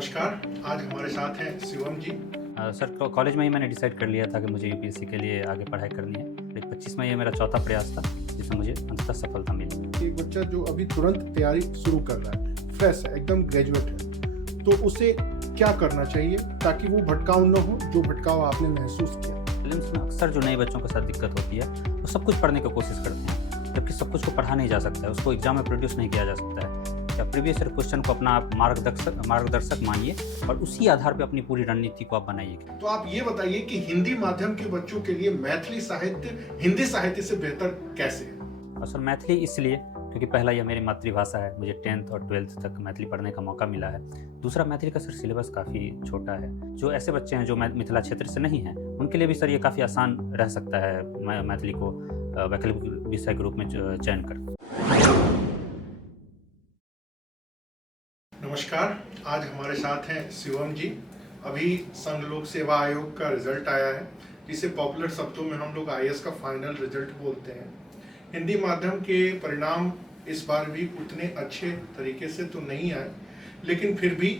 नमस्कार, आज हमारे साथ हैं शिवम जी। सर कॉलेज में ही मैंने डिसाइड कर लिया था कि मुझे यूपीएससी के लिए आगे पढ़ाई करनी है। 25 में ये मेरा चौथा प्रयास था जिसमें मुझे अंततः सफलता मिली। एक बच्चा जो अभी तुरंत तैयारी शुरू कर रहा है, फ्रेश है, एकदम ग्रेजुएट है, तो उसे क्या करना चाहिए ताकि वो भटकाव न हो, जो भटकाव आपने महसूस किया? प्रीलिम्स में अक्सर जो नए बच्चों के साथ दिक्कत होती है वो सब कुछ पढ़ने की कोशिश करते हैं, जबकि सब कुछ को पढ़ा नहीं जा सकता है, उसको एग्जाम में प्रोड्यूस नहीं किया जा सकता है। या प्रीवियस ईयर क्वेश्चन को अपना आप मार्गदर्शक मानिए और उसी आधार पर अपनी पूरी रणनीति को आप बनाइए। तो आप ये बताइए कि हिंदी माध्यम के बच्चों के लिए मैथिली साहित्य हिंदी साहित्य से बेहतर कैसे है? और सर मैथिली इसलिए क्योंकि पहला यह मेरी मातृभाषा है, मुझे 10th और 12th तक मैथिली पढ़ने का मौका मिला है। दूसरा, मैथिली का सर सिलेबस काफ़ी छोटा है। जो ऐसे बच्चे हैं जो मिथिला क्षेत्र से नहीं हैं, उनके लिए भी सर ये काफ़ी आसान रह सकता है मैथिली को वैकल्पिक विषय के रूप में चयन कर। नमस्कार, आज हमारे साथ हैं शिवम जी। अभी संघ लोक सेवा आयोग का रिजल्ट आया है, जिसे पॉपुलर शब्दों में हम लोग आईएएस का फाइनल रिजल्ट बोलते हैं। हिंदी माध्यम के परिणाम इस बार भी उतने अच्छे तरीके से तो नहीं आए, लेकिन फिर भी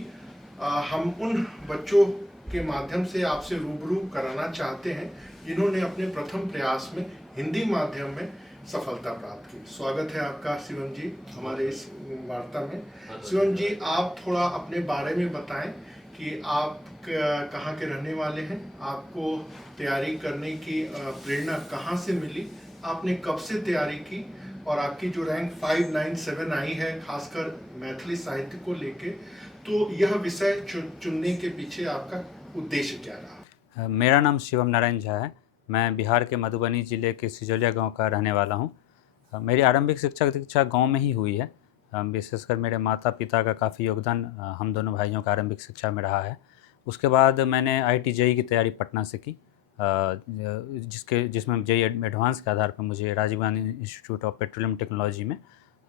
हम उन बच्चों के माध्यम से आपसे रूबरू कराना चाहते हैं जिन्होंने अपने प्रथम प्रयास में हिंदी माध्यम में सफलता प्राप्त की। स्वागत है आपका शिवम जी हमारे इस वार्ता में। शिवम जी, आप थोड़ा अपने बारे में बताएं कि आप कहाँ के रहने वाले हैं, आपको तैयारी करने की प्रेरणा कहाँ से मिली, आपने कब से तैयारी की और आपकी जो रैंक 597 आई है खासकर मैथिली साहित्य को लेके, तो यह विषय चुनने के पीछे आपका उद्देश्य क्या रहा? मेरा नाम शिवम नारायण झा है। मैं बिहार के मधुबनी ज़िले के सिजौलिया गांव का रहने वाला हूं। मेरी आरंभिक शिक्षा दीक्षा गांव में ही हुई है। विशेषकर मेरे माता पिता का काफ़ी योगदान हम दोनों भाइयों का आरंभिक शिक्षा में रहा है। उसके बाद मैंने IIT JEE की तैयारी पटना से की, जिसमें JEE एडवांस के आधार पर मुझे Rajiv Gandhi Institute of Petroleum Technology में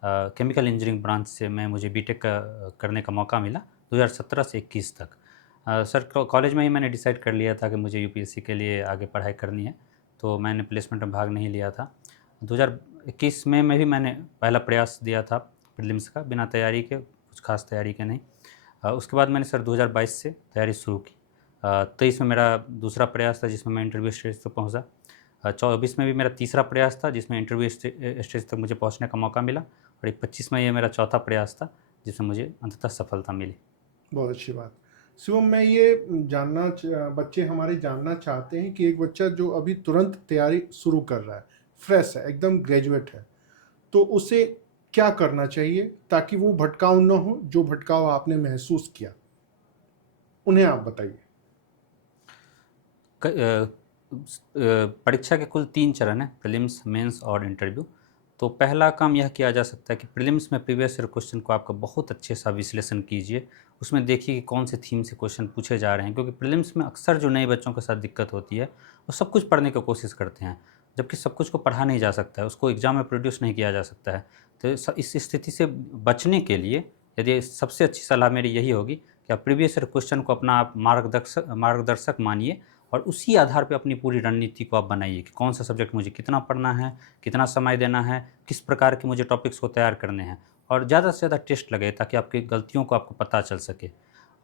केमिकल इंजीनियरिंग ब्रांच से मुझे बीटेक करने का मौका मिला 2017 से 21 तक। सर कॉलेज में ही मैंने डिसाइड कर लिया था कि मुझे यूपीएससी के लिए आगे पढ़ाई करनी है, तो मैंने प्लेसमेंट में भाग नहीं लिया था। 2021 में भी मैंने पहला प्रयास दिया था प्रीलिम्स का, बिना तैयारी के, कुछ खास तैयारी के नहीं। उसके बाद मैंने सर 2022 से तैयारी शुरू की। 23 में मेरा दूसरा प्रयास था जिसमें मैं इंटरव्यू स्टेज तक पहुँचा। 24 में भी मेरा तीसरा प्रयास था जिसमें इंटरव्यू स्टेज तक मुझे पहुँचने का मौका मिला, और 25 में ये मेरा चौथा प्रयास था जिसमें मुझे अंततः सफलता मिली। बहुत अच्छी बात। शिवम, मैं ये बच्चे हमारे जानना चाहते हैं कि एक बच्चा जो अभी तुरंत तैयारी शुरू कर रहा है, फ्रेश है, एकदम ग्रेजुएट है, तो उसे क्या करना चाहिए ताकि वो भटकाव न हो, जो भटकाव आपने महसूस किया, उन्हें आप बताइए। परीक्षा के कुल 3 चरण हैं, प्रीलिम्स, मेंस और इंटरव्यू। तो पहला काम यह किया जा सकता है कि प्रीलिम्स में प्रीवियस ईयर क्वेश्चन को आपका बहुत अच्छे सा विश्लेषण कीजिए। उसमें देखिए कि कौन से थीम से क्वेश्चन पूछे जा रहे हैं, क्योंकि प्रीलिम्स में अक्सर जो नए बच्चों के साथ दिक्कत होती है वो सब कुछ पढ़ने की कोशिश करते हैं, जबकि सब कुछ को पढ़ा नहीं जा सकता है, उसको एग्जाम में प्रोड्यूस नहीं किया जा सकता है। तो इस स्थिति से बचने के लिए यदि सबसे अच्छी सलाह मेरी यही होगी कि आप प्रीवियस ईयर क्वेश्चन को अपना आप मार्गदर्शक मानिए और उसी आधार पे अपनी पूरी रणनीति को आप बनाइए कि कौन सा सब्जेक्ट मुझे कितना पढ़ना है, कितना समय देना है, किस प्रकार के मुझे टॉपिक्स को तैयार करने हैं, और ज़्यादा से ज़्यादा टेस्ट लगे ताकि आपकी गलतियों को आपको पता चल सके।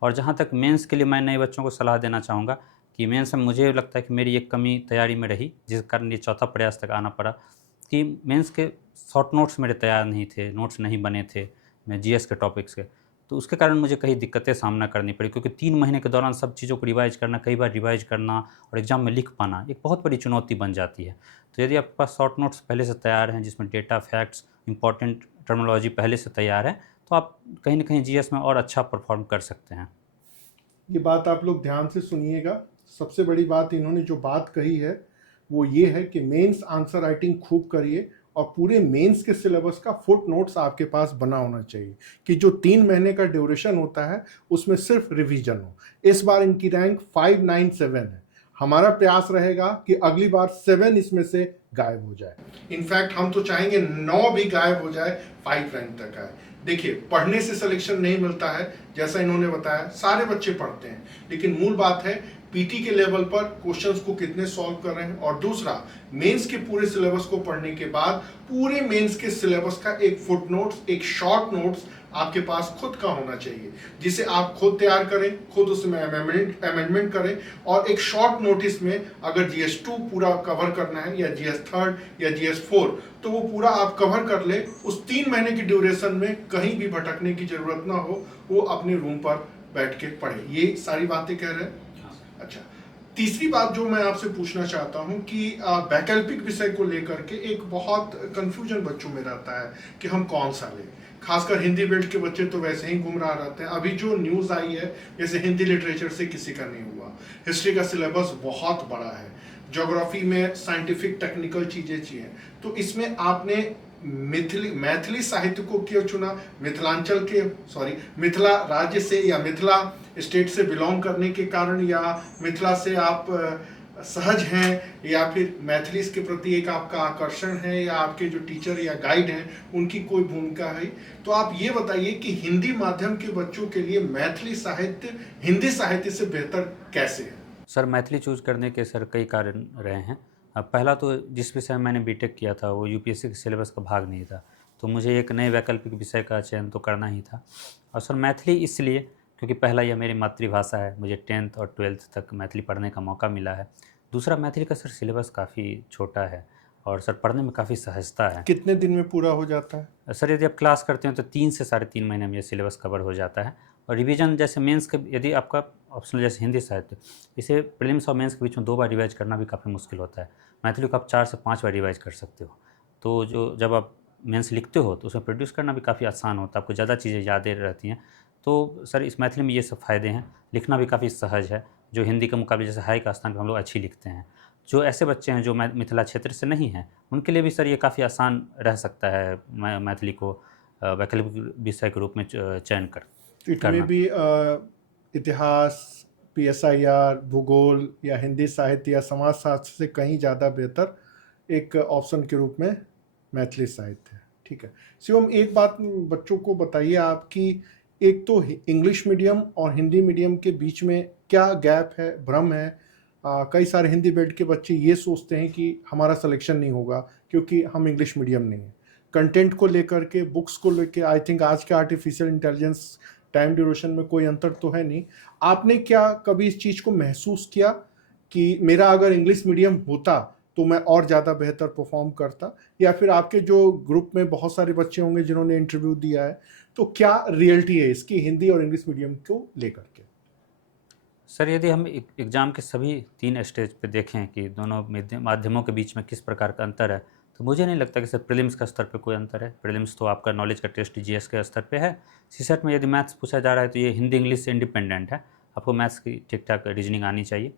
और जहाँ तक मेंस के लिए मैं नए बच्चों को सलाह देना चाहूँगा कि मेंस में मुझे लगता है कि मेरी एक कमी तैयारी में रही, जिस कारण ये चौथा प्रयास तक आना पड़ा, कि मेंस के शॉर्ट नोट्स मेरे तैयार नहीं थे, नोट्स नहीं बने थे मैं GS के टॉपिक्स के। तो उसके कारण मुझे कई दिक्कतें सामना करनी पड़ी, क्योंकि 3 महीने के दौरान सब चीज़ों को रिवाइज़ करना, कई बार रिवाइज़ करना और एग्ज़ाम में लिख पाना एक बहुत बड़ी चुनौती बन जाती है। तो यदि आपके पास शॉर्ट नोट्स पहले से तैयार हैं, जिसमें डेटा, फैक्ट्स, इंपॉर्टेंट टर्मिनोलॉजी पहले से तैयार है, तो आप कहीं न कहीं GS में और अच्छा परफॉर्म कर सकते हैं। ये बात आप लोग ध्यान से सुनिएगा। सबसे बड़ी बात इन्होंने जो बात कही है वो ये है कि मेंस आंसर राइटिंग खूब करिए और पूरे मेंस के सिलेबस का फुट नोट्स आपके पास बना होना चाहिए कि जो 3 महीने का ड्यूरेशन होता है उसमें सिर्फ रिवीजन हो। इस बार इनकी रैंक 597 है। हमारा प्रयास रहेगा कि अगली बार 7 इसमें से गायब हो जाए। इनफैक्ट हम तो चाहेंगे 9 भी गायब हो जाए, 5 रैंक तक आए। देखिए, पढ़ने से सिलेक्शन नहीं मिलता है, जैसा इन्होंने बताया सारे बच्चे पढ़ते हैं, लेकिन मूल बात है पीटी के लेवल पर क्वेश्चंस को कितने सॉल्व कर रहे हैं, और दूसरा मेंस के पूरे सिलेबस को पढ़ने के बाद पूरे मेंस के सिलेबस का एक फुट नोट्स, एक शॉर्ट नोट्स आपके पास खुद का होना चाहिए, जिसे आप खुद तैयार करें, खुद उसमें अमेंडमेंट करें, और एक शॉर्ट नोटिस में अगर GS2 पूरा कवर करना है या GS थर्ड या GS4 तो वो पूरा आप कवर कर ले। उस 3 महीने की ड्यूरेशन में कहीं भी भटकने की जरूरत ना हो, वो अपने रूम पर बैठ के पढ़े। ये सारी बातें कह रहे हैं। अच्छा, तीसरी बात जो मैं आपसे पूछना चाहता हूं कि वैकल्पिक विषय को लेकर के एक बहुत कंफ्यूजन बच्चों में रहता है कि हम कौन सा लें। खासकर हिंदी बेल्ट के बच्चे तो वैसे ही गुमराह रहते हैं। अभी जो न्यूज़ आई है, जैसे हिंदी लिटरेचर से किसी का नहीं हुआ, हिस्ट्री का सिलेबस बहुत बड़ा है, ज्योग्राफी में साइंटिफिक टेक्निकल चीज़ें चाहिए, तो इसमें आपने मैथिली साहित्य को क्यों चुना? मिथिलांचल के मिथिला राज्य से या मिथिला स्टेट से बिलोंग करने के कारण, या मिथिला से आप सहज हैं, या फिर मैथिली के प्रति एक आपका आकर्षण है, या आपके जो टीचर या गाइड हैं उनकी कोई भूमिका है? तो आप ये बताइए कि हिंदी माध्यम के बच्चों के लिए मैथिली साहित्य हिंदी साहित्य से बेहतर कैसे है? सर मैथिली चूज करने के सर कई कारण रहे हैं। पहला तो जिस विषय में मैंने बीटेक किया था वो यूपीएससी के सिलेबस का भाग नहीं था, तो मुझे एक नए वैकल्पिक विषय का चयन तो करना ही था। और सर मैथिली इसलिए क्योंकि पहला यह मेरी मातृभाषा है, मुझे 10th और 12th तक मैथिली पढ़ने का मौका मिला है। दूसरा मैथिली का सर सिलेबस काफ़ी छोटा है और सर पढ़ने में काफ़ी सहजता है। कितने दिन में पूरा हो जाता है? सर यदि आप क्लास करते हैं तो 3 से 3.5 महीने में ये सिलेबस कवर हो जाता है। और रिवीजन जैसे मेंस के, यदि आपका ऑप्शनल जैसे हिंदी साहित्य, इसे प्रीलिम्स और मेंस के बीच में 2 बार रिवाइज करना भी काफ़ी मुश्किल होता है। मैथिली को आप 4 से 5 बार रिवाइज कर सकते हो, तो जो जब आप मेंस लिखते हो तो उसमें प्रोड्यूस करना भी काफ़ी आसान होता है, आपको ज़्यादा चीज़ें यादें रहती हैं। तो सर इस मैथिली में ये सब फ़ायदे हैं। लिखना भी काफ़ी सहज है, जो हिंदी के मुकाबले जैसे हाई का स्थान पर हम लोग अच्छी लिखते हैं। जो ऐसे बच्चे हैं जो मिथिला क्षेत्र से नहीं हैं, उनके लिए भी सर ये काफ़ी आसान रह सकता है मैथिली को वैकल्पिक विषय के रूप में चयन इसमें भी इतिहास, PSIR, भूगोल या हिंदी साहित्य या समाजशास्त्र से कहीं ज़्यादा बेहतर एक ऑप्शन के रूप में मैथिली साहित्य है। ठीक है शिवम, एक बात बच्चों को बताइए आप कि एक तो इंग्लिश मीडियम और हिंदी मीडियम के बीच में क्या गैप है, भ्रम है? कई सारे हिंदी बेल्ट के बच्चे ये सोचते हैं कि हमारा सिलेक्शन नहीं होगा क्योंकि हम इंग्लिश मीडियम नहीं हैं। कंटेंट को लेकर के, बुक्स को लेकर, आई थिंक आज के आर्टिफिशियल इंटेलिजेंस टाइम ड्यूरेशन में कोई अंतर तो है नहीं। आपने क्या कभी इस चीज़ को महसूस किया कि मेरा अगर इंग्लिश मीडियम होता तो मैं और ज़्यादा बेहतर परफॉर्म करता? या फिर आपके जो ग्रुप में बहुत सारे बच्चे होंगे जिन्होंने इंटरव्यू दिया है, तो क्या रियलिटी है इसकी हिंदी और इंग्लिश मीडियम को लेकर के? सर यदि हम एग्ज़ाम के सभी 3 स्टेज पे देखें कि दोनों माध्यमों के बीच में किस प्रकार का अंतर है, तो मुझे नहीं लगता कि सर प्रीलिम्स का स्तर पे कोई अंतर है। प्रीलिम्स तो आपका नॉलेज का टेस्ट जीएस के स्तर पे है। सीसेट में यदि मैथ्स पूछा जा रहा है तो ये हिंदी इंग्लिश से इंडिपेंडेंट है, आपको मैथ्स की ठीक ठाक रीजनिंग आनी चाहिए।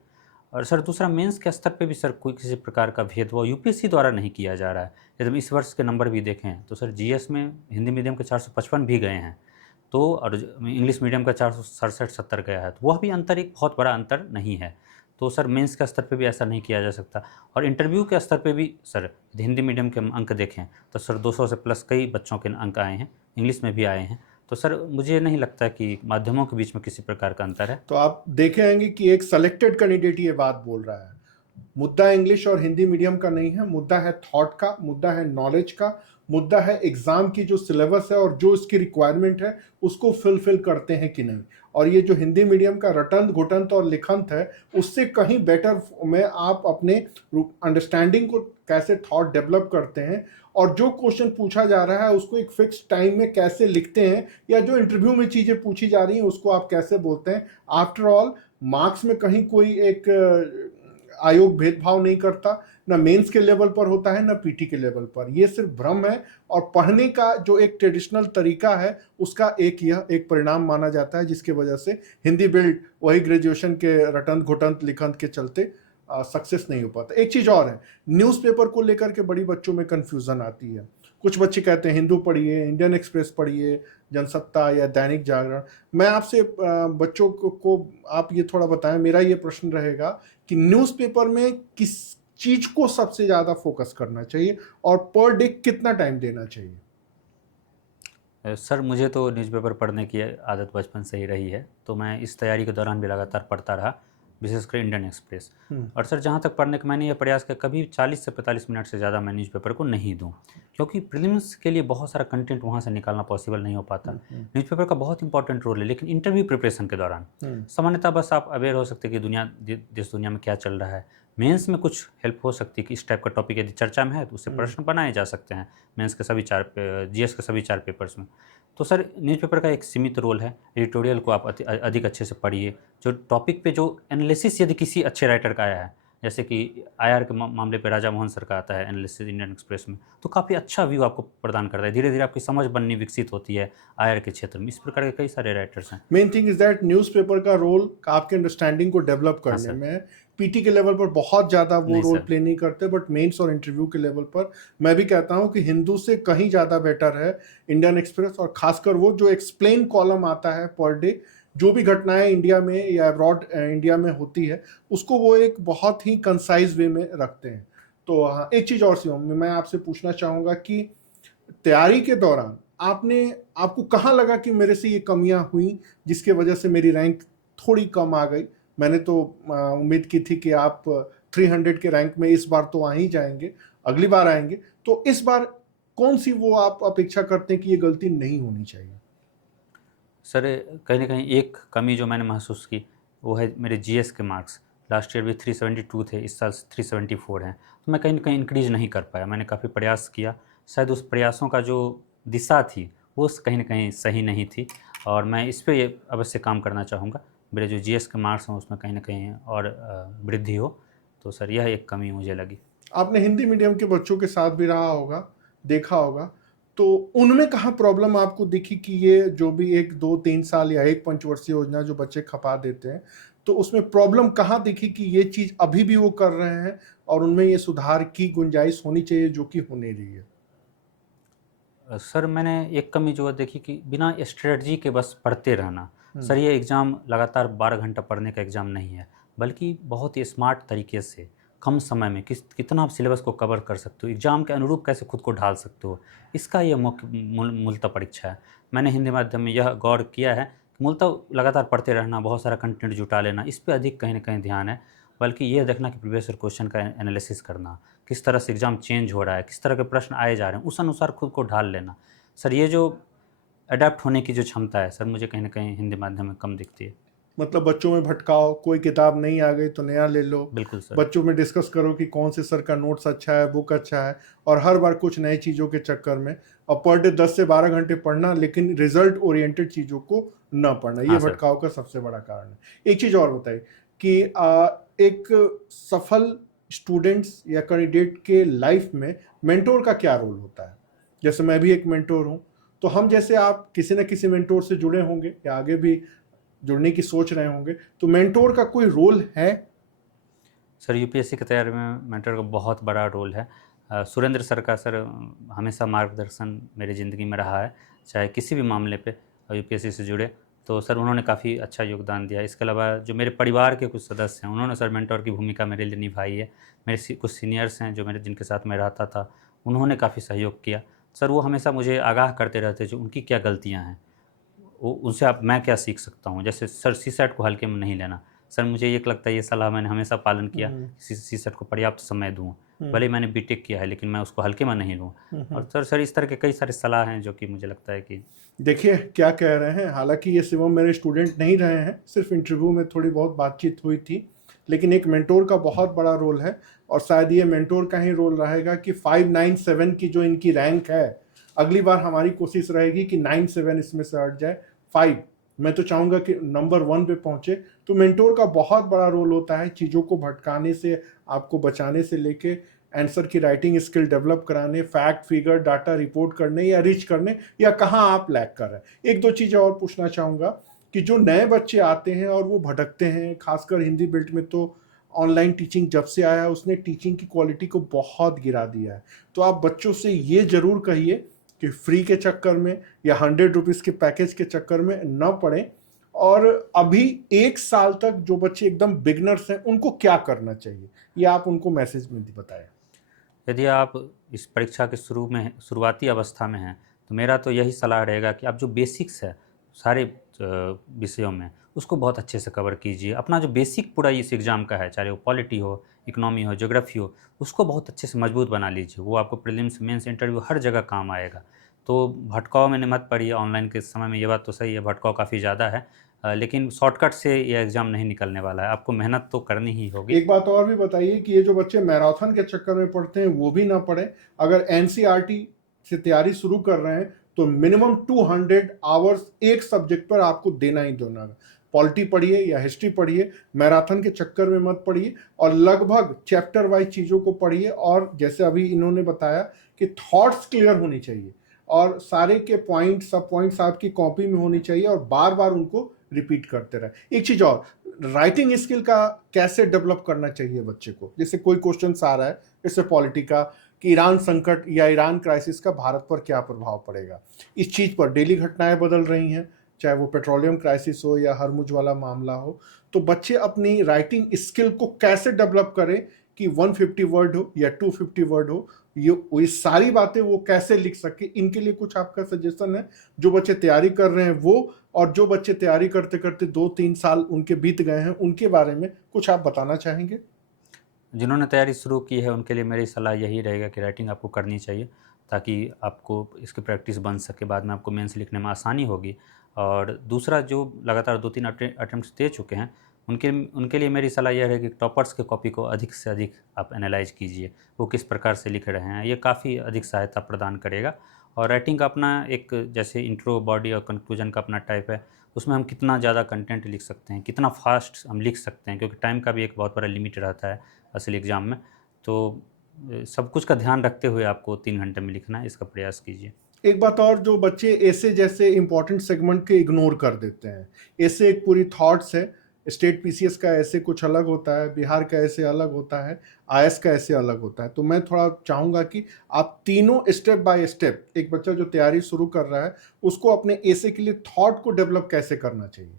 और सर दूसरा मेंस के स्तर पे भी सर कोई किसी प्रकार का भेदभाव यूपीएससी द्वारा नहीं किया जा रहा है। यदि हम इस वर्ष के नंबर भी देखें तो सर जीएस में हिंदी मीडियम के 455 भी गए हैं, तो और इंग्लिश मीडियम का 467-70 गया है, तो वह भी अंतर एक बहुत बड़ा अंतर नहीं है। तो सर मेंस के स्तर पे भी ऐसा नहीं किया जा सकता। और इंटरव्यू के स्तर पे भी सर हिंदी मीडियम के हम अंक देखें तो सर 200 से प्लस कई बच्चों के अंक आए हैं, इंग्लिश में भी आए हैं। तो सर मुझे नहीं लगता कि माध्यमों के बीच में किसी प्रकार का अंतर है। तो आप देखे होंगे कि एक सेलेक्टेड कैंडिडेट ये बात बोल रहा है। मुद्दा इंग्लिश और हिंदी मीडियम का नहीं है, मुद्दा है थॉट का, मुद्दा है नॉलेज का, मुद्दा है एग्जाम की जो सिलेबस है और जो इसकी रिक्वायरमेंट है उसको फुलफिल करते हैं कि नहीं। और ये जो हिंदी मीडियम का रटंत घुटंत और लिखंत है, उससे कहीं बेटर में आप अपने अंडरस्टैंडिंग को कैसे थॉट डेवलप करते हैं, और जो क्वेश्चन पूछा जा रहा है उसको एक फिक्स टाइम में कैसे लिखते हैं, या जो इंटरव्यू में चीज़ें पूछी जा रही हैं उसको आप कैसे बोलते हैं। आफ्टर ऑल मार्क्स में कहीं कोई एक आयोग भेदभाव नहीं करता, ना मेंस के लेवल पर होता है ना पीटी के लेवल पर। ये सिर्फ भ्रम है, और पढ़ने का जो एक ट्रेडिशनल तरीका है उसका यह एक परिणाम माना जाता है, जिसकी वजह से हिंदी बिल्ड वही ग्रेजुएशन के रटंत घुटंत लिखंत के चलते सक्सेस नहीं हो पाता। एक चीज़ और है, न्यूज़पेपर को लेकर के बड़ी बच्चों में कन्फ्यूज़न आती है। कुछ बच्चे कहते हैं हिंदू पढ़िए, इंडियन एक्सप्रेस पढ़िए, जनसत्ता या दैनिक जागरण। मैं आपसे बच्चों को आप ये थोड़ा बताएं, मेरा ये प्रश्न रहेगा कि न्यूज़पेपर में किस चीज को सबसे ज्यादा फोकस करना चाहिए और पर डे कितना टाइम देना चाहिए? सर मुझे तो न्यूज़पेपर पढ़ने की आदत बचपन से ही रही है, तो मैं इस तैयारी के दौरान भी लगातार पढ़ता रहा। विशेषकर इंडियन एक्सप्रेस। और सर जहाँ तक पढ़ने का मैंने ये प्रयास किया, कभी 40 से 45 मिनट से ज़्यादा मैं न्यूज़पेपर को नहीं दूँ, क्योंकि प्रीलिम्स के लिए बहुत सारा कंटेंट वहाँ से निकालना पॉसिबल नहीं हो पाता। न्यूज़पेपर का बहुत इंपॉर्टेंट रोल है, लेकिन इंटरव्यू प्रिपरेशन के दौरान सामान्यतः बस आप अवेयर हो सकते हैं कि देश दुनिया में क्या चल रहा है। मेंस में कुछ हेल्प हो सकती है कि इस टाइप का टॉपिक यदि चर्चा में है तो उससे प्रश्न बनाए जा सकते हैं मेंस के सभी जीएस के सभी 4 पेपर्स में। तो सर न्यूज़पेपर का एक सीमित रोल है, एडिटोरियल को आप अधिक अच्छे से पढ़िए। जो टॉपिक पे जो एनालिसिस यदि किसी अच्छे राइटर का आया है, जैसे कि आईआर के मामले पे राजा मोहन सर का आता है एनालिसिस इंडियन एक्सप्रेस में, तो काफ़ी अच्छा व्यू आपको प्रदान करता है। धीरे धीरे आपकी समझ बननी विकसित होती है आईआर के क्षेत्र में। इस प्रकार के कई सारे राइटर्स हैं। Main thing is that newspaper का रोल आपके अंडरस्टैंडिंग को डेवलप करने में पीटी के लेवल पर बहुत ज़्यादा वो रोल प्ले नहीं करते, बट मेंस और इंटरव्यू के लेवल पर मैं भी कहता हूँ कि हिंदू से कहीं ज़्यादा बेटर है इंडियन एक्सप्रेस। और खासकर वो जो एक्सप्लेन कॉलम आता है पर डे, जो भी घटनाएं इंडिया में या अब्रॉड इंडिया में होती है उसको वो एक बहुत ही कंसाइज वे में रखते हैं। तो हाँ, एक चीज़ और शिवम मैं आपसे पूछना चाहूँगा कि तैयारी के दौरान आपको कहाँ लगा कि मेरे से ये कमियां हुई जिसके वजह से मेरी रैंक थोड़ी कम आ गई? मैंने तो उम्मीद की थी कि आप 300 के रैंक में इस बार तो आ ही जाएंगे, अगली बार आएंगे, तो इस बार कौन सी वो आप अपेक्षा करते हैं कि ये गलती नहीं होनी चाहिए? सर कहीं ना कहीं एक कमी जो मैंने महसूस की वो है मेरे जीएस के मार्क्स। लास्ट ईयर भी 372 थे, इस साल 374 हैं, तो मैं कहीं ना कहीं इंक्रीज नहीं कर पाया। मैंने काफ़ी प्रयास किया, शायद उस प्रयासों का जो दिशा थी वो कहीं ना कहीं सही नहीं थी, और मैं इस पर अवश्य काम करना चाहूँगा। मेरे जो जीएस के मार्क्स हैं उसमें कहीं ना कहीं और वृद्धि हो। तो सर यह एक कमी मुझे लगी। आपने हिंदी मीडियम के बच्चों के साथ भी रहा होगा, देखा होगा, तो उनमें कहाँ प्रॉब्लम आपको दिखी कि ये जो भी 1 2 3 साल या एक पंचवर्षीय योजना जो बच्चे खपा देते हैं, तो उसमें प्रॉब्लम कहाँ दिखी कि ये चीज़ अभी भी वो कर रहे हैं और उनमें ये सुधार की गुंजाइश होनी चाहिए जो कि हो नहीं रही है? सर मैंने एक कमी जो है देखी कि बिना स्ट्रेटजी के बस पढ़ते रहना। सर ये एग्ज़ाम लगातार 12 घंटा पढ़ने का एग्ज़ाम नहीं है, बल्कि बहुत ही स्मार्ट तरीके से कम समय में कितना आप सिलेबस को कवर कर सकते हो, एग्ज़ाम के अनुरूप कैसे खुद को ढाल सकते हो, इसका ये मुख्य मूलतः परीक्षा है। मैंने हिंदी माध्यम में यह गौर किया है कि मूलतः लगातार पढ़ते रहना, बहुत सारा कंटेंट जुटा लेना, इस पे अधिक कहीं न कहीं ध्यान है, बल्कि ये देखना कि प्रीवियस ईयर क्वेश्चन का एनालिसिस करना, किस तरह से एग्ज़ाम चेंज हो रहा है, किस तरह के प्रश्न आए जा रहे हैं, उस अनुसार खुद को ढाल लेना। सर ये जो अडैप्ट होने की जो क्षमता है सर, मुझे कहीं न कहीं हिंदी माध्यम में कम दिखती है। मतलब बच्चों में भटकाओ, कोई किताब नहीं आ गई तो नया ले लो, बिल्कुल सर। बच्चों में डिस्कस करो कि कौन से सर का नोट्स अच्छा है, बुक अच्छा है, और हर बार कुछ नई चीज़ों के चक्कर में और पर डे 10 से 12 घंटे पढ़ना, लेकिन रिजल्ट ओरिएंटेड चीज़ों को न पढ़ना, ये हाँ सर। भटकाव का सबसे बड़ा कारण है। एक चीज़ और बताइए कि एक सफल स्टूडेंट्स या कैंडिडेट के लाइफ में मेंटोर का क्या रोल होता है? जैसे मैं भी एक मेंटोर हूँ, तो हम जैसे आप किसी न किसी मेंटोर से जुड़े होंगे या आगे भी जुड़ने की सोच रहे होंगे, तो मेंटोर का कोई रोल है? सर यूपीएससी की तैयारी में मेंटर का बहुत बड़ा रोल है। सुरेंद्र सर का सर हमेशा मार्गदर्शन मेरी ज़िंदगी में रहा है, चाहे किसी भी मामले पे यूपीएससी से जुड़े, तो सर उन्होंने काफ़ी अच्छा योगदान दिया। इसके अलावा जो मेरे परिवार के कुछ सदस्य हैं, उन्होंने सर मेंटर की भूमिका मेरे लिए निभाई है। मेरे कुछ सीनियर्स हैं जो जिनके साथ मैं रहता था, उन्होंने काफ़ी सहयोग किया। सर वो हमेशा मुझे आगाह करते रहते जो उनकी क्या गलतियाँ हैं, उनसे आप मैं क्या सीख सकता हूँ। जैसे सर सीसैट को हल्के में नहीं लेना। सर मुझे ये लगता है, ये सलाह मैंने हमेशा पालन किया, सीसैट को पर्याप्त समय दूँ। भले ही मैंने बीटेक किया है, लेकिन मैं उसको हल्के में नहीं लूँ। और सर इस तरह के कई सारे सलाह हैं जो कि मुझे लगता है कि देखिए क्या कह रहे हैं, हालांकि ये शिवम मेरे स्टूडेंट नहीं रहे हैं, सिर्फ इंटरव्यू में थोड़ी बहुत बातचीत हुई थी, लेकिन एक मेंटोर का बहुत बड़ा रोल है और शायद ये मेंटोर का ही रोल रहेगा कि 597 की जो इनकी रैंक है, अगली बार हमारी कोशिश रहेगी कि 97 इसमें से हट जाए, 5 मैं तो चाहूँगा कि नंबर 1 पे पहुँचे। तो मेंटोर का बहुत बड़ा रोल होता है चीज़ों को भटकाने से, आपको बचाने से लेके आंसर की राइटिंग स्किल डेवलप कराने, फैक्ट फिगर डाटा रिपोर्ट करने या रीच करने, या कहाँ आप लैग कर रहे हैं। एक दो चीज़ें और पूछना चाहूँगा कि जो नए बच्चे आते हैं और वो भटकते हैं, खासकर हिंदी बेल्ट में तो ऑनलाइन टीचिंग जब से आया उसने टीचिंग की क्वालिटी को बहुत गिरा दिया है, तो आप बच्चों से ये ज़रूर कहिए कि फ्री के चक्कर में या 100 रुपीज़ के पैकेज के चक्कर में न पड़ें, और अभी 1 साल तक जो बच्चे एकदम बिगनर्स हैं उनको क्या करना चाहिए, ये आप उनको मैसेज में बताएं। यदि आप इस परीक्षा के शुरुआती अवस्था में हैं, तो मेरा तो यही सलाह रहेगा कि आप जो बेसिक्स है सारे विषयों में, उसको बहुत अच्छे से कवर कीजिए। अपना जो बेसिक पूरा इस एग्ज़ाम का है, चाहे वो पॉलिटी हो, इकोनॉमी हो, ज्योग्राफी हो, उसको बहुत अच्छे से मजबूत बना लीजिए। वो आपको प्रीलिम्स, मेंस, इंटरव्यू हर जगह काम आएगा। तो भटकाव में मत पड़िए ऑनलाइन के समय में, ये बात तो सही है, भटकाव काफ़ी ज़्यादा है। लेकिन शॉर्टकट से ये एग्ज़ाम नहीं निकलने वाला है, आपको मेहनत तो करनी ही होगी। एक बात और भी बताइए कि ये जो बच्चे मैराथन के चक्कर में पढ़ते हैं वो भी ना पढ़े। अगर एनसीईआरटी से तैयारी शुरू कर रहे हैं तो मिनिमम 200 आवर्स एक सब्जेक्ट पर आपको देना ही देना है। पॉलिटी पढ़िए या हिस्ट्री पढ़िए, मैराथन के चक्कर में मत पढ़िए, और लगभग चैप्टर वाइज चीज़ों को पढ़िए। और जैसे अभी इन्होंने बताया कि थॉट्स क्लियर होनी चाहिए और सारे के पॉइंट सब पॉइंट्स आपकी कॉपी में होनी चाहिए और बार बार उनको रिपीट करते रहे। एक चीज़ और, राइटिंग स्किल का कैसे डेवलप करना चाहिए बच्चे को। जैसे कोई क्वेश्चन आ रहा है जैसे पॉलिटी का कि ईरान संकट या ईरान क्राइसिस का भारत पर क्या प्रभाव पड़ेगा, इस चीज़ पर डेली घटनाएं बदल रही हैं, चाहे वो पेट्रोलियम क्राइसिस हो या हरमुज वाला मामला हो। तो बच्चे अपनी राइटिंग स्किल को कैसे डेवलप करें कि 150 वर्ड हो या 250 वर्ड हो, ये सारी बातें वो कैसे लिख सके, इनके लिए कुछ आपका सजेशन है? जो बच्चे तैयारी कर रहे हैं वो, और जो बच्चे तैयारी करते करते 2-3 साल उनके बीत गए हैं, उनके बारे में कुछ आप बताना चाहेंगे? जिन्होंने तैयारी शुरू की है उनके लिए मेरी सलाह यही रहेगा कि राइटिंग आपको करनी चाहिए, ताकि आपको इसकी प्रैक्टिस बन सके, बाद में आपको मेंस लिखने में आसानी होगी। और दूसरा, जो लगातार 2-3 अटेम्प्ट्स दे चुके हैं, उनके उनके लिए मेरी सलाह यह रहेगी कि टॉपर्स के कॉपी को अधिक से अधिक आप एनालाइज कीजिए, वो किस प्रकार से लिख रहे हैं, ये काफ़ी अधिक सहायता प्रदान करेगा। और राइटिंग का अपना एक, जैसे इंट्रो, बॉडी और कंक्लूजन का अपना टाइप है, उसमें हम कितना ज़्यादा कंटेंट लिख सकते हैं, कितना फास्ट हम लिख सकते हैं, क्योंकि टाइम का भी एक बहुत बड़ा लिमिट रहता है असली एग्ज़ाम में। तो सब कुछ का ध्यान रखते हुए आपको 3 घंटे में लिखना है, इसका प्रयास कीजिए। एक बात और, जो बच्चे ऐसे जैसे इंपॉर्टेंट सेगमेंट के इग्नोर कर देते हैं, ऐसे एक पूरी थॉट्स है, स्टेट पीसीएस का ऐसे कुछ अलग होता है, बिहार का ऐसे अलग होता है, आईएएस का ऐसे अलग होता है। तो मैं थोड़ा चाहूँगा कि आप तीनों स्टेप बाय स्टेप, एक बच्चा जो तैयारी शुरू कर रहा है उसको अपने ऐसे के लिए थॉट को डेवलप कैसे करना चाहिए?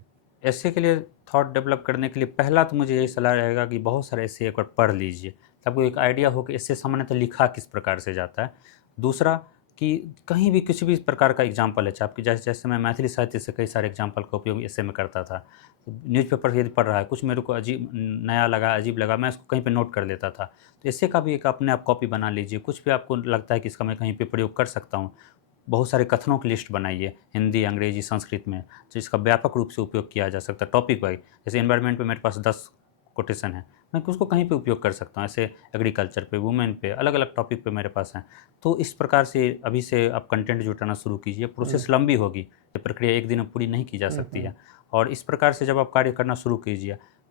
ऐसे के लिए थॉट डेवलप करने के लिए पहला तो मुझे यही सलाह रहेगा कि बहुत सारे ऐसे एक बार पढ़ लीजिए, तो आपको एक आइडिया हो कि इससे सामान्यतः लिखा किस प्रकार से जाता है। दूसरा, कि कहीं भी किसी भी प्रकार का एग्जाम्पल है, चाहे आपकी, जैसे जैसे मैं मैथिली साहित्य से कई सारे एग्जाम्पल का उपयोग ऐसे में करता था। न्यूज़पेपर यदि पढ़ रहा है, कुछ मेरे को अजीब नया लगा, अजीब लगा, मैं इसको कहीं पे नोट कर लेता था। तो इससे का भी एक अपने आप कॉपी बना लीजिए। कुछ भी आपको लगता है कि इसका मैं कहीं पे प्रयोग कर सकता हूँ, बहुत सारे कथनों की लिस्ट बनाइए, हिंदी, अंग्रेजी, संस्कृत में, जिसका व्यापक रूप से उपयोग किया जा सकता है टॉपिक वाइज। जैसे एनवायरनमेंट पे मेरे पास 10 कोटेशन है, मैं उसको कहीं पे उपयोग कर सकता हूँ। ऐसे एग्रीकल्चर पे, वुमेन पे, अलग अलग टॉपिक पे मेरे पास हैं। तो इस प्रकार से अभी से आप कंटेंट जुटाना शुरू कीजिए। प्रोसेस लंबी होगी, ये प्रक्रिया एक दिन में पूरी नहीं की जा सकती है। और इस प्रकार से जब आप कार्य करना शुरू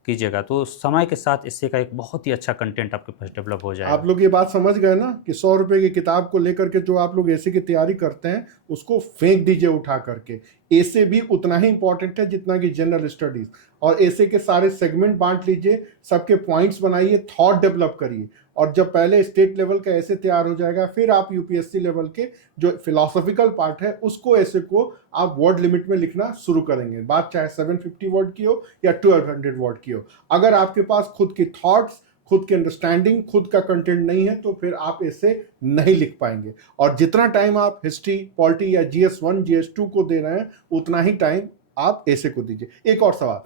कीजिएगा तो समय के साथ इससे का एक बहुत ही अच्छा कंटेंट आपके पास डेवलप हो जाएगा। आप लोग ये बात समझ गए ना कि 100 रुपए की किताब को लेकर के जो आप लोग ऐसे की तैयारी करते हैं उसको फेंक दीजिए उठा करके। ऐसे भी उतना ही इंपॉर्टेंट है जितना कि जनरल स्टडीज, और ऐसे के सारे सेगमेंट बांट लीजिए, सबके पॉइंट्स बनाइए, थॉट डेवलप करिए। और जब पहले स्टेट लेवल का ऐसे तैयार हो जाएगा, फिर आप यूपीएससी लेवल के जो फिलोसॉफिकल पार्ट है उसको ऐसे को आप वर्ड लिमिट में लिखना शुरू करेंगे। बात चाहे 750 वर्ड की हो या 1200 वर्ड की हो, अगर आपके पास खुद की थॉट्स, खुद की अंडरस्टैंडिंग, खुद का कंटेंट नहीं है तो फिर आप ऐसे नहीं लिख पाएंगे। और जितना टाइम आप हिस्ट्री, पॉलिटी या GS1 GS2 को दे रहे हैं उतना ही टाइम आप ऐसे को दीजिए। एक और सवाल,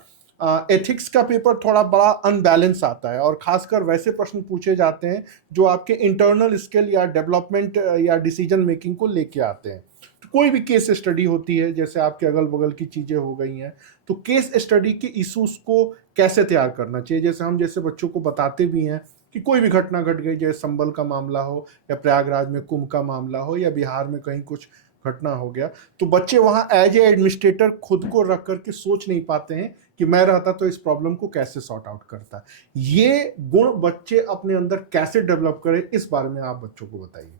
एथिक्स का पेपर थोड़ा बड़ा अनबैलेंस आता है और खासकर वैसे प्रश्न पूछे जाते हैं जो आपके इंटरनल स्किल या डेवलपमेंट या डिसीजन मेकिंग को लेके आते हैं। तो कोई भी केस स्टडी होती है, जैसे आपके अगल बगल की चीज़ें हो गई हैं, तो केस स्टडी के इशूज़ को कैसे तैयार करना चाहिए? जैसे हम जैसे बच्चों को बताते भी हैं कि कोई भी घटना घट गई, जैसे संबल का मामला हो या प्रयागराज में कुंभ का मामला हो या बिहार में कहीं कुछ घटना हो गया, तो बच्चे वहाँ एज ए एडमिनिस्ट्रेटर खुद को रख करके सोच नहीं पाते हैं कि मैं रहता तो इस प्रॉब्लम को कैसे सॉर्ट आउट करता। ये गुण बच्चे अपने अंदर कैसे डेवलप करें, इस बारे में आप बच्चों को बताइए।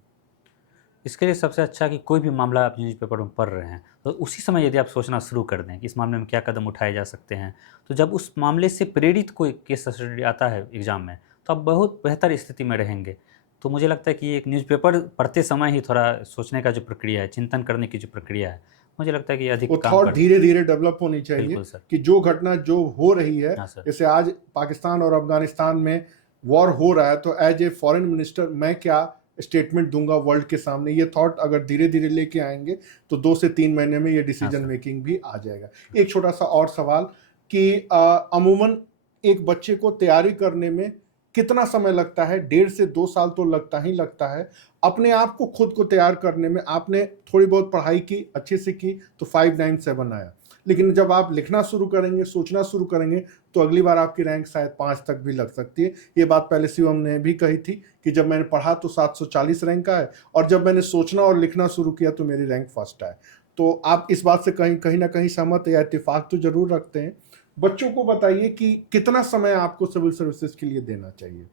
इसके लिए सबसे अच्छा कि कोई भी मामला आप न्यूज़पेपर में पढ़ रहे हैं तो उसी समय यदि आप सोचना शुरू कर दें कि इस मामले में क्या कदम उठाए जा सकते हैं, तो जब उस मामले से प्रेरित कोई केस स्टडी आता है एग्ज़ाम में तो आप बहुत बेहतर स्थिति में रहेंगे। तो मुझे लगता है कि एक न्यूज़पेपर पढ़ते समय ही थोड़ा सोचने का जो प्रक्रिया है, चिंतन करने की जो प्रक्रिया है, मुझे लगता है कि अधिक वो काम थॉट करता है। धीरे धीरे डेवलप होनी चाहिए बिल्कुल सर। कि जो घटना जो हो रही है, हाँ सर। जैसे आज पाकिस्तान और अफगानिस्तान में वॉर हो रहा है, तो एज ए फॉरेन मिनिस्टर मैं क्या स्टेटमेंट दूंगा वर्ल्ड के सामने, ये थॉट अगर धीरे धीरे लेके आएंगे तो 2 से 3 महीने में ये डिसीजन मेकिंग भी आ जाएगा। एक छोटा सा और सवाल, कि अमूमन एक बच्चे को तैयारी करने में कितना समय लगता है, 1.5 से 2 साल तो लगता ही लगता है। अपने आप को खुद को तैयार करने में आपने थोड़ी बहुत पढ़ाई की, अच्छे से की, तो 597 आया। लेकिन जब आप लिखना शुरू करेंगे, सोचना शुरू करेंगे, तो अगली बार आपकी रैंक शायद 5 तक भी लग सकती है। ये बात पहले शिवम ने भी कही थी कि जब मैंने पढ़ा तो 740 रैंक आए, और जब मैंने सोचना और लिखना शुरू किया तो मेरी रैंक फर्स्ट आए। तो आप इस बात से कहीं ना कहीं सहमत या इत्तेफाक तो जरूर रखते हैं। बच्चों को बताइए कि कितना समय आपको सिविल सर्विसेज के लिए देना चाहिए।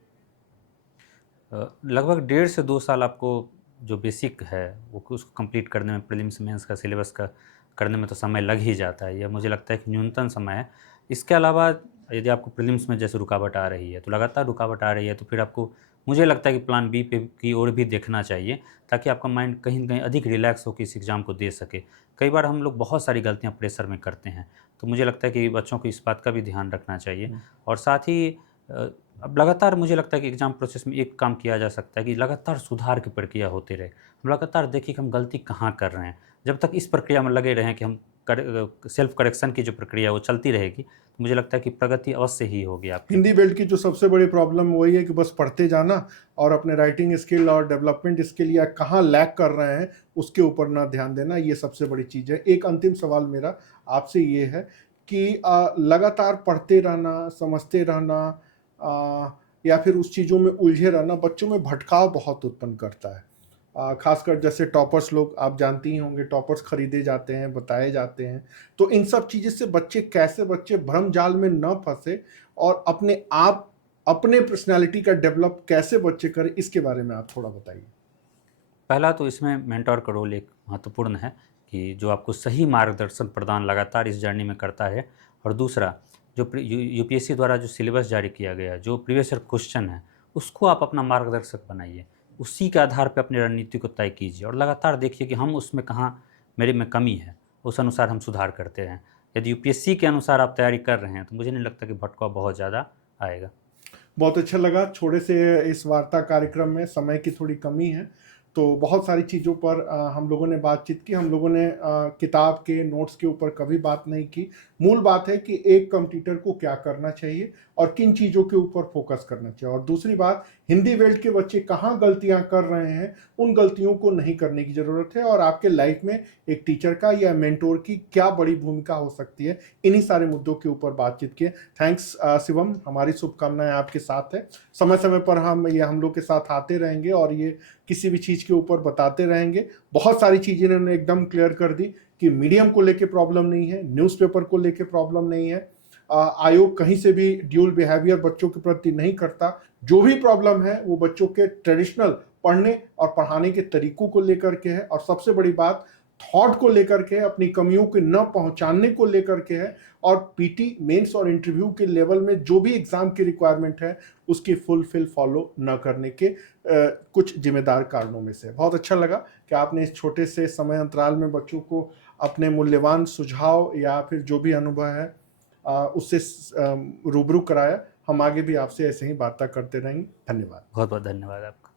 लगभग 1.5 से 2 साल आपको जो बेसिक है वो उसको कंप्लीट करने में, प्रीलिम्स मेंस का सिलेबस का करने में तो समय लग ही जाता है। यह मुझे लगता है कि न्यूनतम समय है। इसके अलावा यदि आपको प्रीलिम्स में जैसे रुकावट आ रही है, तो लगातार रुकावट आ रही है, तो फिर आपको, मुझे लगता है कि प्लान बी पे की ओर भी देखना चाहिए, ताकि आपका माइंड कहीं न कहीं अधिक रिलैक्स होकर इस एग्ज़ाम को दे सके। कई बार हम लोग बहुत सारी गलतियाँ प्रेशर में करते हैं, तो मुझे लगता है कि बच्चों को इस बात का भी ध्यान रखना चाहिए। और साथ ही अब लगातार मुझे लगता है कि एग्ज़ाम प्रोसेस में एक काम किया जा सकता है कि लगातार सुधार की प्रक्रिया होती रहे। हम लगातार देखें कि हम गलती कहाँ कर रहे हैं। जब तक इस प्रक्रिया में लगे रहें कि हम सेल्फ करेक्शन की जो प्रक्रिया है वो चलती रहेगी, तो मुझे लगता है कि प्रगति अवश्य ही होगी आपकी। हिंदी बेल्ट की जो सबसे बड़ी प्रॉब्लम वही है कि बस पढ़ते जाना और अपने राइटिंग स्किल और डेवलपमेंट स्किल या कहाँ लैग कर रहे हैं उसके ऊपर ना ध्यान देना, ये सबसे बड़ी चीज़ है। एक अंतिम सवाल मेरा आपसे ये है कि लगातार पढ़ते रहना, समझते रहना, या फिर उस चीज़ों में उलझे रहना बच्चों में भटकाव बहुत उत्पन्न करता है। खासकर जैसे टॉपर्स लोग, आप जानती ही होंगे, टॉपर्स खरीदे जाते हैं, बताए जाते हैं। तो इन सब चीज़ों से बच्चे भ्रम जाल में न फंसे और अपने पर्सनालिटी का डेवलप कैसे बच्चे करें, इसके बारे में आप थोड़ा बताइए। पहला तो इसमें मेंटर का रोल एक महत्वपूर्ण है, कि जो आपको सही मार्गदर्शन प्रदान लगातार इस जर्नी में करता है। और दूसरा, जो यूपीएससी द्वारा जो सिलेबस जारी किया गया है, जो प्रीवियस ईयर क्वेश्चन है, उसको आप अपना मार्गदर्शक बनाइए। उसी के आधार पे अपनी रणनीति को तय कीजिए और लगातार देखिए कि हम उसमें कहाँ मेरे में कमी है, उस अनुसार हम सुधार करते रहें। यदि यूपीएससी के अनुसार आप तैयारी कर रहे हैं, तो मुझे नहीं लगता कि भटकाव बहुत ज़्यादा आएगा। बहुत अच्छा लगा। छोटे से इस वार्ता कार्यक्रम में समय की थोड़ी कमी है, तो बहुत सारी चीज़ों पर हम लोगों ने बातचीत की। हम लोगों ने किताब के नोट्स के ऊपर कभी बात नहीं की। मूल बात है कि एक कंप्यूटर को क्या करना चाहिए और किन चीज़ों के ऊपर फोकस करना चाहिए, और दूसरी बात, हिंदी वेल्ट के बच्चे कहाँ गलतियाँ कर रहे हैं, उन गलतियों को नहीं करने की ज़रूरत है, और आपके लाइफ में एक टीचर का या मेंटोर की क्या बड़ी भूमिका हो सकती है, इन्हीं सारे मुद्दों के ऊपर बातचीत किए। थैंक्स शिवम, हमारी शुभकामनाएं आपके साथ है। समय समय पर हम लोग के साथ आते रहेंगे और ये किसी भी चीज़ के ऊपर बताते रहेंगे। बहुत सारी चीज़ें इन्होंने एकदम क्लियर कर दी कि मीडियम को लेके प्रॉब्लम नहीं है, न्यूज़पेपर को लेके प्रॉब्लम नहीं है, आयोग कहीं से भी ड्यूल बिहेवियर बच्चों के प्रति नहीं करता। जो भी प्रॉब्लम है वो बच्चों के ट्रेडिशनल पढ़ने और पढ़ाने के तरीकों को लेकर के है, और सबसे बड़ी बात थॉट को लेकर के, अपनी कमियों को न पहुंचाने को लेकर के है, और पीटी मेंस और इंटरव्यू के लेवल में जो भी एग्जाम की रिक्वायरमेंट है उसकी फुलफिल फॉलो न करने के कुछ जिम्मेदार कारणों में से। बहुत अच्छा लगा कि आपने इस छोटे से समय अंतराल में बच्चों को अपने मूल्यवान सुझाव या फिर जो भी अनुभव है उससे रूबरू कराया। हम आगे भी आपसे ऐसे ही बातें करते रहेंगे। धन्यवाद। बहुत बहुत धन्यवाद आपका।